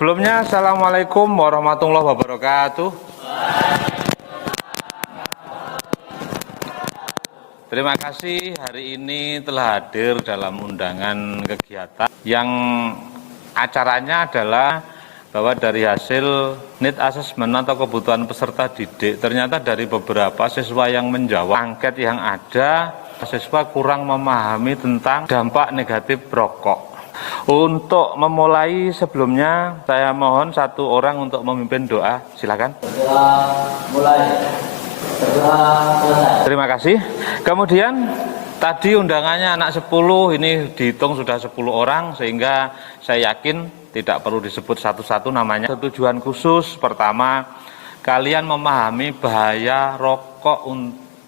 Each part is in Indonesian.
Sebelumnya, Assalamualaikum warahmatullahi wabarakatuh. Terima kasih hari ini telah hadir dalam undangan kegiatan yang acaranya adalah bahwa dari hasil need assessment atau kebutuhan peserta didik, ternyata dari beberapa siswa yang menjawab angket yang ada, siswa kurang memahami tentang dampak negatif rokok. Untuk memulai sebelumnya, saya mohon satu orang untuk memimpin doa. Silakan. Berdoa mulai. Berdoa selesai. Terima kasih. Kemudian tadi undangannya anak 10, ini dihitung sudah 10 orang, sehingga saya yakin tidak perlu disebut satu-satu namanya. Tujuan khusus pertama, kalian memahami bahaya rokok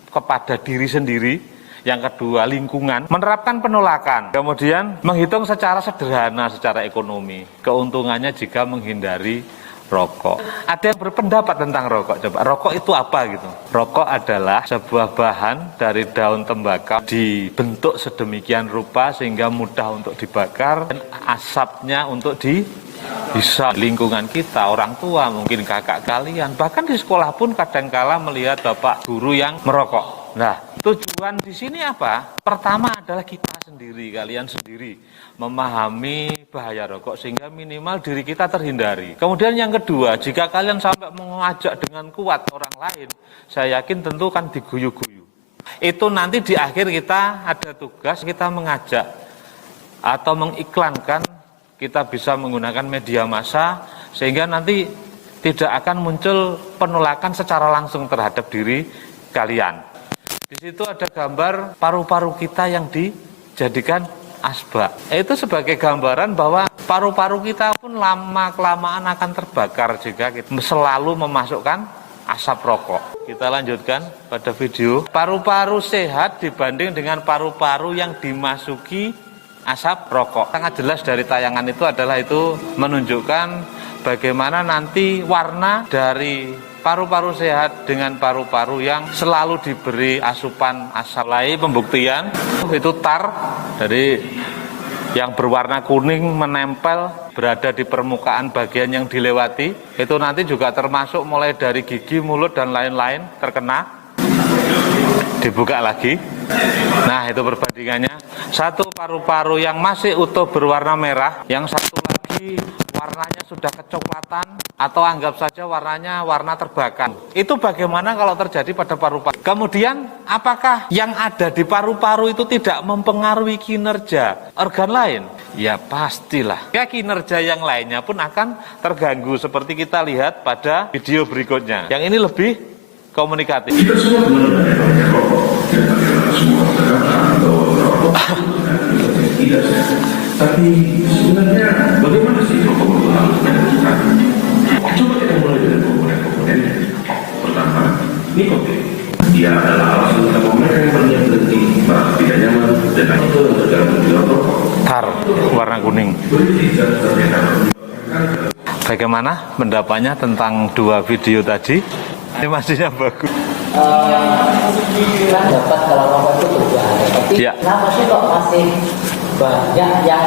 kepada diri sendiri. Yang kedua, lingkungan, menerapkan penolakan. Kemudian menghitung secara sederhana, secara ekonomi, keuntungannya jika menghindari rokok. Ada yang berpendapat tentang rokok. Coba, rokok itu apa gitu? Rokok adalah sebuah bahan dari daun tembakau dibentuk sedemikian rupa sehingga mudah untuk dibakar dan asapnya untuk bisa lingkungan kita, orang tua, mungkin kakak kalian, bahkan di sekolah pun kadangkala melihat bapak guru yang merokok. Nah, tujuan di sini apa? Pertama adalah kita sendiri, kalian sendiri memahami bahaya rokok sehingga minimal diri kita terhindari. Kemudian yang kedua, jika kalian sampai mengajak dengan kuat orang lain, saya yakin tentu kan diguyu-guyu. Itu nanti di akhir kita ada tugas, kita mengajak atau mengiklankan, kita bisa menggunakan media massa sehingga nanti tidak akan muncul penolakan secara langsung terhadap diri kalian. Di situ ada gambar paru-paru kita yang dijadikan asbak. Itu sebagai gambaran bahwa paru-paru kita pun lama-kelamaan akan terbakar jika kita selalu memasukkan asap rokok. Kita lanjutkan pada video. Paru-paru sehat dibanding dengan paru-paru yang dimasuki asap rokok. Sangat jelas dari tayangan itu adalah itu menunjukkan bagaimana nanti warna dari paru-paru sehat dengan paru-paru yang selalu diberi asupan asap. Mulai pembuktian itu tar dari yang berwarna kuning menempel berada di permukaan bagian yang dilewati. Itu nanti juga termasuk mulai dari gigi, mulut dan lain-lain terkena. Dibuka lagi. Nah, itu perbandingannya. Satu paru-paru yang masih utuh berwarna merah, yang satu lagi warnanya sudah kecoklatan atau anggap saja warnanya warna terbakar. Itu bagaimana kalau terjadi pada paru-paru? Kemudian apakah yang ada di paru-paru itu tidak mempengaruhi kinerja organ lain? Ya pastilah. Ya, kinerja yang lainnya pun akan terganggu seperti kita lihat pada video berikutnya. Yang ini lebih komunikatif. Kita semua mengenai banyak rokok, dan kita semua terkata bahwa rokok tidak sehat. Tapi sebenarnya bagaimana sih rokok itu harus menentukan? Coba kita mulai dengan komponen-komponennya. Pertama, nikotin. Dia adalah alasan utama mereka yang berniat berhenti merasa tidak nyaman dengan itu yang tergabung di dalam rokok. Tar, warna kuning. Bagaimana pendapatnya tentang dua video tadi? Animasinya bagus. Kan dapat kalau rokok itu berbahaya. Tapi ya, kenapa sih kok masih banyak yang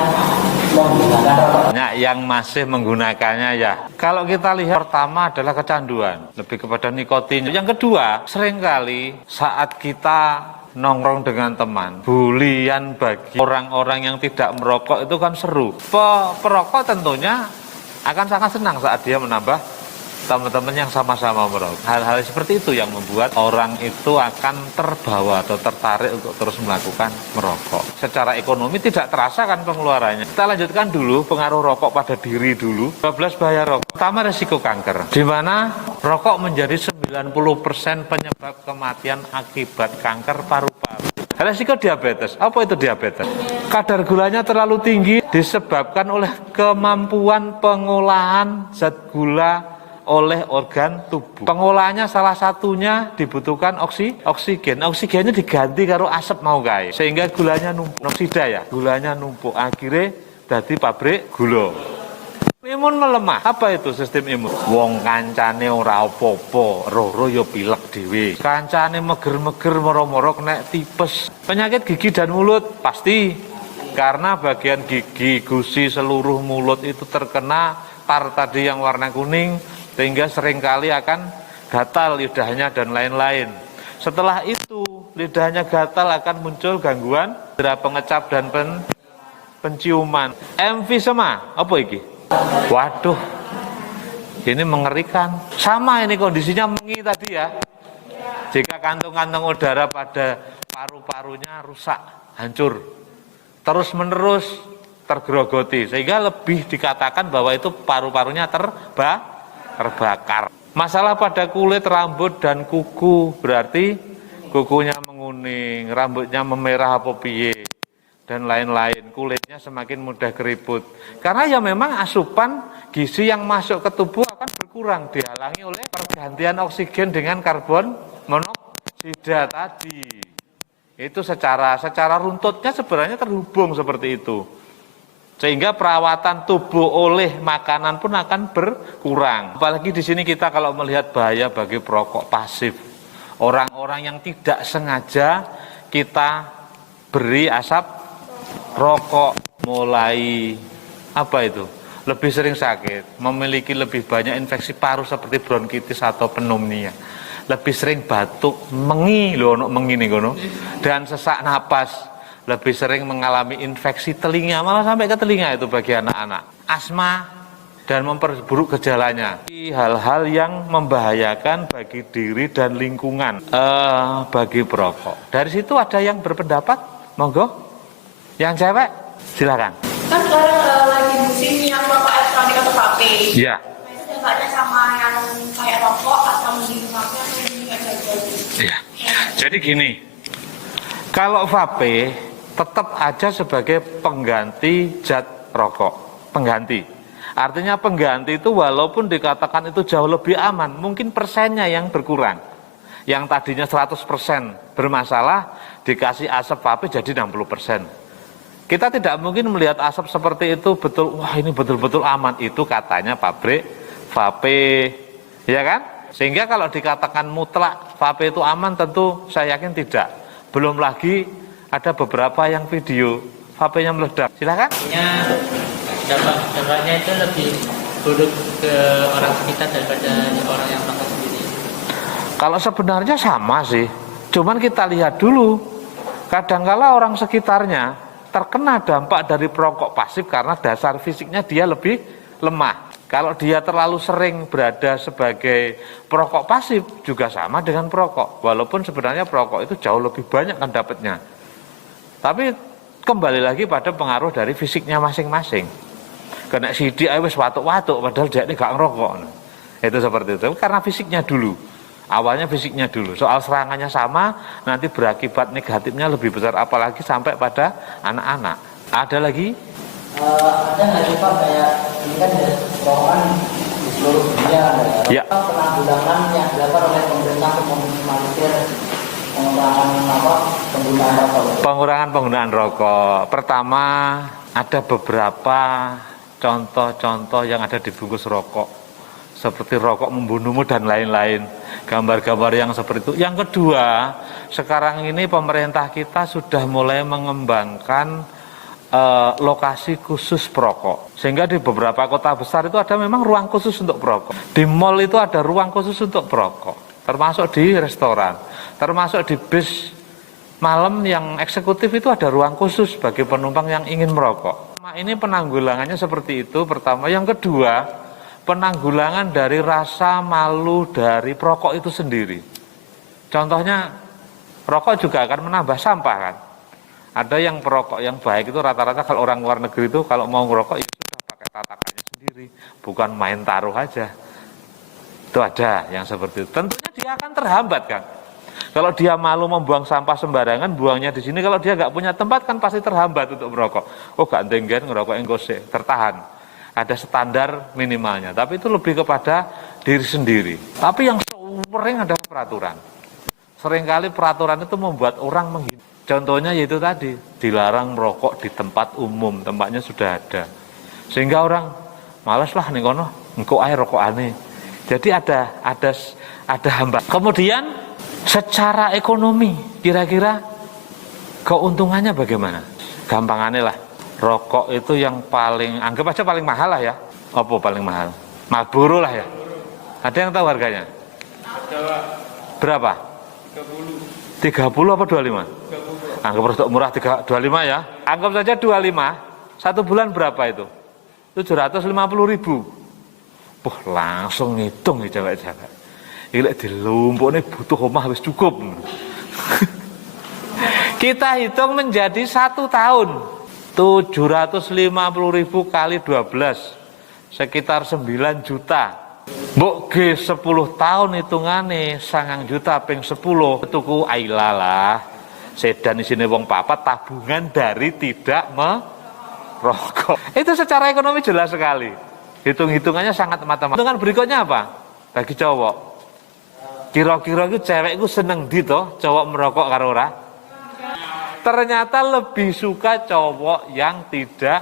menggunakan rokok? Banyak yang masih menggunakannya ya. Kalau kita lihat pertama adalah kecanduan, lebih kepada nikotin. Yang kedua, seringkali saat kita nongkrong dengan teman, bulian bagi orang-orang yang tidak merokok itu kan seru. Perokok tentunya akan sangat senang saat dia menambah teman-teman yang sama-sama merokok. Hal-hal seperti itu yang membuat orang itu akan terbawa atau tertarik untuk terus melakukan merokok. Secara ekonomi tidak terasa kan pengeluarannya. Kita lanjutkan dulu pengaruh rokok pada diri dulu. 12 bahaya rokok. Pertama, resiko kanker, di mana rokok menjadi 90% penyebab kematian akibat kanker paru-paru. Resiko diabetes. Apa itu diabetes? Kadar gulanya terlalu tinggi disebabkan oleh kemampuan pengolahan zat gula oleh organ tubuh. Pengolahannya salah satunya dibutuhkan oksigen. Oksigennya diganti karo asap mau kae. Sehingga gulanya numpuk. Oksida ya. Gulanya numpuk. Akhirnya jadi pabrik gula. Imun melemah. Apa itu sistem imun? Wong kancane ora apa-apa, roro ya pilek dhewe. Kancane meger-meger moro-moro kena tipes. Penyakit gigi dan mulut pasti karena bagian gigi, gusi, seluruh mulut itu terkena tar tadi yang warna kuning, sehingga seringkali akan gatal lidahnya dan lain-lain. Setelah itu lidahnya gatal akan muncul gangguan indera pengecap dan penciuman. Emfisema, apa iki? Waduh, ini mengerikan. Sama ini kondisinya mengi tadi ya. Jika kantung-kantung udara pada paru-parunya rusak, hancur, terus-menerus tergerogoti, sehingga lebih dikatakan bahwa itu paru-parunya terbakar. Masalah pada kulit, rambut, dan kuku, berarti kukunya menguning, rambutnya memerah apa piye, dan lain-lain. Kulitnya semakin mudah keriput. Karena ya memang asupan gizi yang masuk ke tubuh akan berkurang, dihalangi oleh pergantian oksigen dengan karbon monoksida tadi. Itu secara runtutnya sebenarnya terhubung seperti itu. Sehingga perawatan tubuh oleh makanan pun akan berkurang. Apalagi di sini kita kalau melihat bahaya bagi perokok pasif. Orang-orang yang tidak sengaja kita beri asap rokok, mulai apa itu? Lebih sering sakit, memiliki lebih banyak infeksi paru seperti bronkitis atau pneumonia. Lebih sering batuk, mengi loh, mengi nih kono, dan sesak napas. Lebih sering mengalami infeksi telinga, malah sampai ke telinga itu bagi anak-anak. Asma dan memperburuk gejalanya. Hal-hal yang membahayakan bagi diri dan lingkungan bagi perokok. Dari situ ada yang berpendapat, monggo. Yang cewek, silakan. Kan sekarang lagi musimnya rokok elektronik atau vape. Iya. Nah, itu dampaknya sama yang kayak rokok atau mending vape atau mending aja jadi. Iya. Jadi gini, kalau vape tetap aja sebagai pengganti zat rokok, pengganti. Artinya pengganti itu walaupun dikatakan itu jauh lebih aman, mungkin persennya yang berkurang. Yang tadinya 100% bermasalah, dikasih asap vape jadi 60%. Kita tidak mungkin melihat asap seperti itu betul, wah ini betul-betul aman. Itu katanya pabrik vape, ya kan? Sehingga kalau dikatakan mutlak vape itu aman, tentu saya yakin tidak. Belum lagi ada beberapa yang video vape-nya meledak. Silakan. Dampaknya itu lebih buruk ke orang sekitar daripada orang yang pakai sendiri. Kalau sebenarnya sama sih, cuman kita lihat dulu. Kadangkala orang sekitarnya terkena dampak dari perokok pasif karena dasar fisiknya dia lebih lemah. Kalau dia terlalu sering berada sebagai perokok pasif juga sama dengan perokok. Walaupun sebenarnya perokok itu jauh lebih banyak kan dapatnya. Tapi kembali lagi pada pengaruh dari fisiknya masing-masing. Kena sidik aja wis watuk-watuk padahal dia ini gak ngerokok. Itu seperti itu karena fisiknya dulu. Awalnya fisiknya dulu. Soal serangannya sama, nanti berakibat negatifnya lebih besar apalagi sampai pada anak-anak. Ada lagi? Ada nggak sih Pak kayak ini kan ada perorangan di seluruh dunia ya. Penanggulangan yang dilakukan oleh pemerintah untuk meminimalisir pengurangan penggunaan rokok. Pertama, ada beberapa contoh-contoh yang ada di bungkus rokok, seperti rokok membunuhmu dan lain-lain. Gambar-gambar yang seperti itu. Yang kedua, sekarang ini pemerintah kita sudah mulai mengembangkan lokasi khusus perokok. Sehingga di beberapa kota besar itu ada memang ruang khusus untuk perokok. Di mall itu ada ruang khusus untuk perokok, termasuk di restoran, termasuk di bis malam yang eksekutif itu ada ruang khusus bagi penumpang yang ingin merokok. Ini penanggulangannya seperti itu pertama. Yang kedua, penanggulangan dari rasa malu dari perokok itu sendiri. Contohnya, rokok juga akan menambah sampah kan. Ada yang perokok yang baik itu rata-rata kalau orang luar negeri itu kalau mau ngerokok itu sudah pakai tatakannya sendiri, bukan main taruh aja. Itu ada yang seperti itu. Tentunya dia akan terhambat kan. Kalau dia malu membuang sampah sembarangan, buangnya di sini. Kalau dia nggak punya tempat kan pasti terhambat untuk merokok. Oh gak denggen ngerokok yang gosek, tertahan. Ada standar minimalnya. Tapi itu lebih kepada diri sendiri. Tapi yang sering ada peraturan. Seringkali peraturan itu membuat orang menghindar. Contohnya yaitu tadi, dilarang merokok di tempat umum, tempatnya sudah ada. Sehingga orang malas lah nih kono, engko ae rokokane. Jadi ada hambatan. Kemudian secara ekonomi kira-kira keuntungannya bagaimana? Gampangannya lah, rokok itu yang paling, anggap aja paling mahal lah ya. Apa paling mahal? Marlboro lah ya. Ada yang tahu harganya? Berapa? 30 apa 25? Anggap produk murah 25 ya. Anggap saja 25. Satu bulan berapa itu? 750.000. Wah, langsung ngitung nih cewek-cewek. Ini dilumpuknya butuh omah wis cukup. Kita hitung menjadi 1 tahun. 750.000 kali 12. Sekitar 9 juta. Mbok G 10 tahun hitungane 9 juta ping 10 tuku Ayla lah. Sedan isine wong papat, tabungan dari tidak merokok. Itu secara ekonomi jelas sekali. Hitung-hitungannya sangat matematis. Hitungan berikutnya apa? Bagi cowok. Kira-kira itu cewek itu seneng di toh cowok merokok karo ora? Ternyata lebih suka cowok yang tidak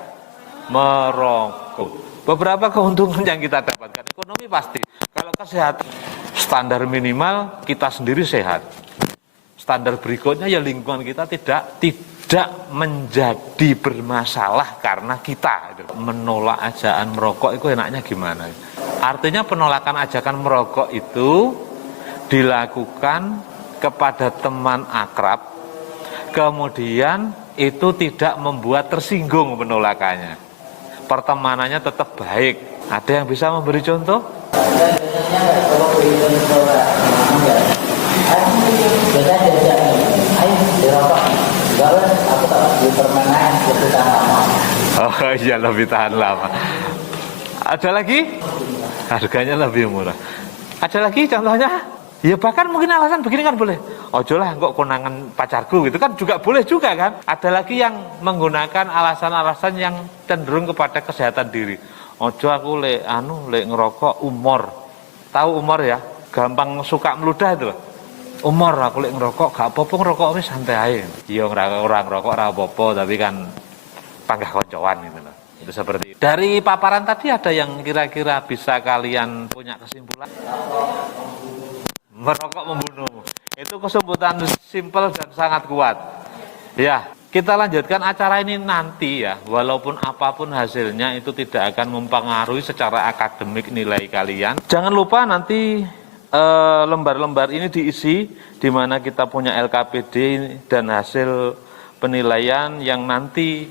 merokok. Beberapa keuntungan yang kita dapatkan, ekonomi pasti. Kalau kesehatan, standar minimal kita sendiri sehat. Standar berikutnya ya lingkungan kita tidak menjadi bermasalah karena kita menolak ajakan merokok itu enaknya gimana? Artinya penolakan ajakan merokok itu dilakukan kepada teman akrab, kemudian itu tidak membuat tersinggung penolakannya. Pertemanannya tetap baik. Ada yang bisa memberi contoh? Oh iya, lebih tahan lama. Ada lagi? Harganya lebih murah. Ada lagi contohnya? Ya bahkan mungkin alasan begini kan boleh. Ojo lah kok konangan pacarku gitu kan juga boleh juga kan. Ada lagi yang menggunakan alasan-alasan yang cenderung kepada kesehatan diri. Ojo aku lek ngerokok umur. Tahu umur ya? Gampang suka meludah itu loh. Umur aku lek ngerokok gak apa-apa ngerokok wis santai ae. Ya orang ngerokok ora apa-apa tapi kan panggah koncoan gitu loh. Itu seperti itu. Dari paparan tadi ada yang kira-kira bisa kalian punya kesimpulan? Merokok membunuh. Itu kesebutan simpel dan sangat kuat. Ya, kita lanjutkan acara ini nanti ya. Walaupun apapun hasilnya itu tidak akan mempengaruhi secara akademik nilai kalian. Jangan lupa nanti lembar-lembar ini diisi di mana kita punya LKPD dan hasil penilaian yang nanti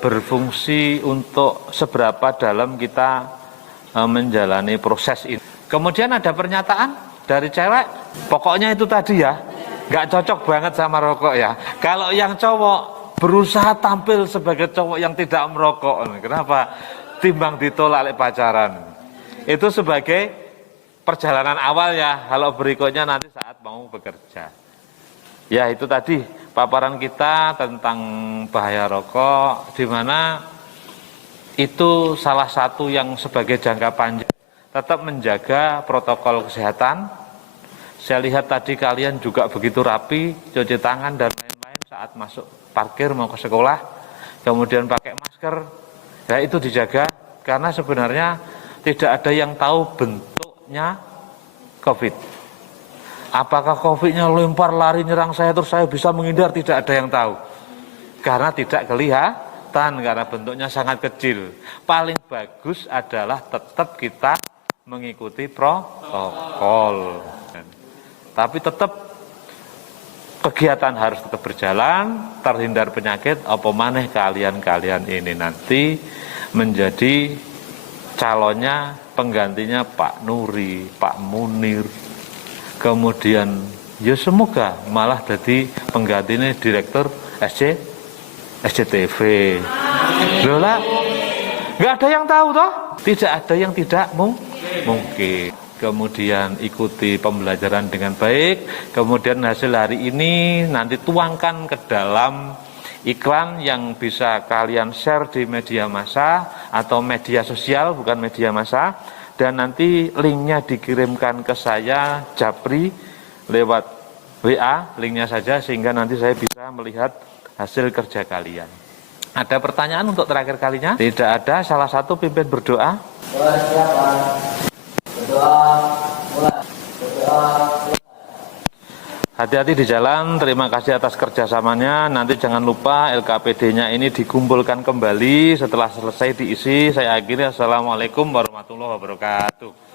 berfungsi untuk seberapa dalam kita menjalani proses ini. Kemudian ada pernyataan dari cewek, pokoknya itu tadi ya, nggak cocok banget sama rokok ya. Kalau yang cowok berusaha tampil sebagai cowok yang tidak merokok, kenapa? Timbang ditolak oleh pacaran. Itu sebagai perjalanan awal ya, kalau berikutnya nanti saat mau bekerja. Ya itu tadi paparan kita tentang bahaya rokok, di mana itu salah satu yang sebagai jangka panjang. Tetap menjaga protokol kesehatan. Saya lihat tadi kalian juga begitu rapi, cuci tangan dan lain-lain saat masuk parkir mau ke sekolah. Kemudian pakai masker. Ya itu dijaga karena sebenarnya tidak ada yang tahu bentuknya COVID. Apakah COVID-nya lempar lari nyerang saya terus saya bisa menghindar? Tidak ada yang tahu. Karena tidak kelihatan, karena bentuknya sangat kecil. Paling bagus adalah tetap kita mengikuti protokol. Tapi tetap kegiatan harus tetap berjalan, terhindar penyakit, apa maneh kalian ini nanti menjadi calonnya, penggantinya Pak Nuri, Pak Munir. Kemudian ya semoga malah jadi penggantinya direktur SCTV. Lola, nggak ada yang tahu toh? Tidak ada yang tidak mungkin. Kemudian ikuti pembelajaran dengan baik. Kemudian hasil hari ini nanti tuangkan ke dalam iklan yang bisa kalian share di media massa atau media sosial, bukan media massa. Dan nanti linknya dikirimkan ke saya, Japri, lewat WA, linknya saja sehingga nanti saya bisa melihat hasil kerja kalian. Ada pertanyaan untuk terakhir kalinya? Tidak ada. Salah satu pimpin berdoa. Hati-hati di jalan, terima kasih atas kerjasamanya. Nanti jangan lupa LKPD-nya ini dikumpulkan kembali setelah selesai diisi. Saya akhiri, Assalamualaikum warahmatullahi wabarakatuh.